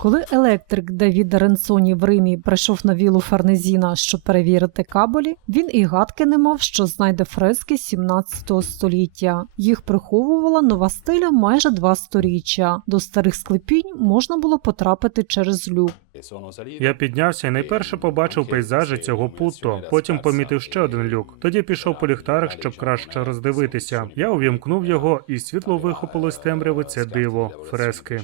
Коли електрик Давіда Ренсоні в Римі прийшов на вілу Фарнезіна, щоб перевірити кабелі, він і гадки не мав, що знайде фрески 17 століття. Їх приховувала нова стиля майже два сторіччя. До старих склепінь можна було потрапити через люк. Я піднявся і найперше побачив пейзажі цього путто. Потім помітив ще один люк. Тоді пішов по ліхтарах, щоб краще роздивитися. Я увімкнув його, і світло вихопило з темряви це диво, фрески.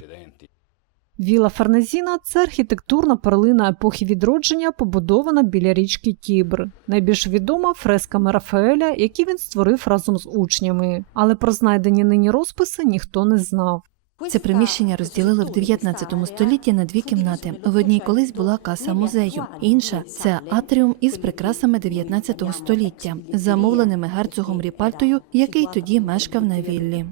Віла Фарнезіна це архітектурна перлина епохи відродження, побудована біля річки Тібр. Найбільш відома фресками Рафаеля, які він створив разом з учнями. Але про знайдені нині розписи ніхто не знав. Це приміщення розділили в 19 столітті на дві кімнати. В одній колись була каса музею, інша це атріум із прикрасами 19 століття, замовленими герцогом Ріпальтою, який тоді мешкав на віллі.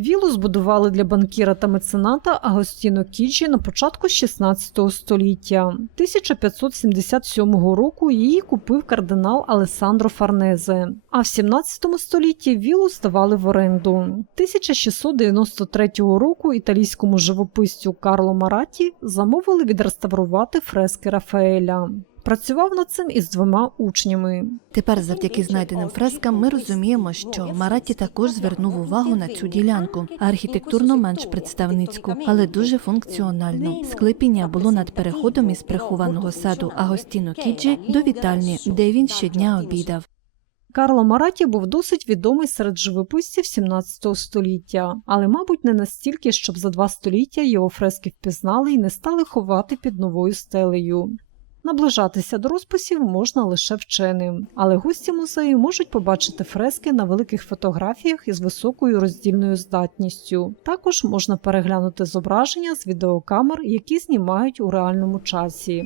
Вілу збудували для банкіра та мецената Агостіно Кіджі на початку 16 століття. 1577 року її купив кардинал Алесандро Фарнезе, а в 17 столітті вілу здавали в оренду. 1693 року італійському живописцю Карло Мараті замовили відреставрувати фрески Рафаеля. Працював над цим із двома учнями. Тепер, завдяки знайденим фрескам, ми розуміємо, що Мараті також звернув увагу на цю ділянку, архітектурно менш представницьку, але дуже функціональну. Склепіння було над переходом із прихованого саду Агостіно Кіджі до вітальні, де він щодня обідав. Карло Мараті був досить відомий серед живописців 17 століття, але, мабуть, не настільки, щоб за два століття його фрески впізнали і не стали ховати під новою стелею. Наближатися до розписів можна лише вченим, але гості музею можуть побачити фрески на великих фотографіях із високою роздільною здатністю. Також можна переглянути зображення з відеокамер, які знімають у реальному часі.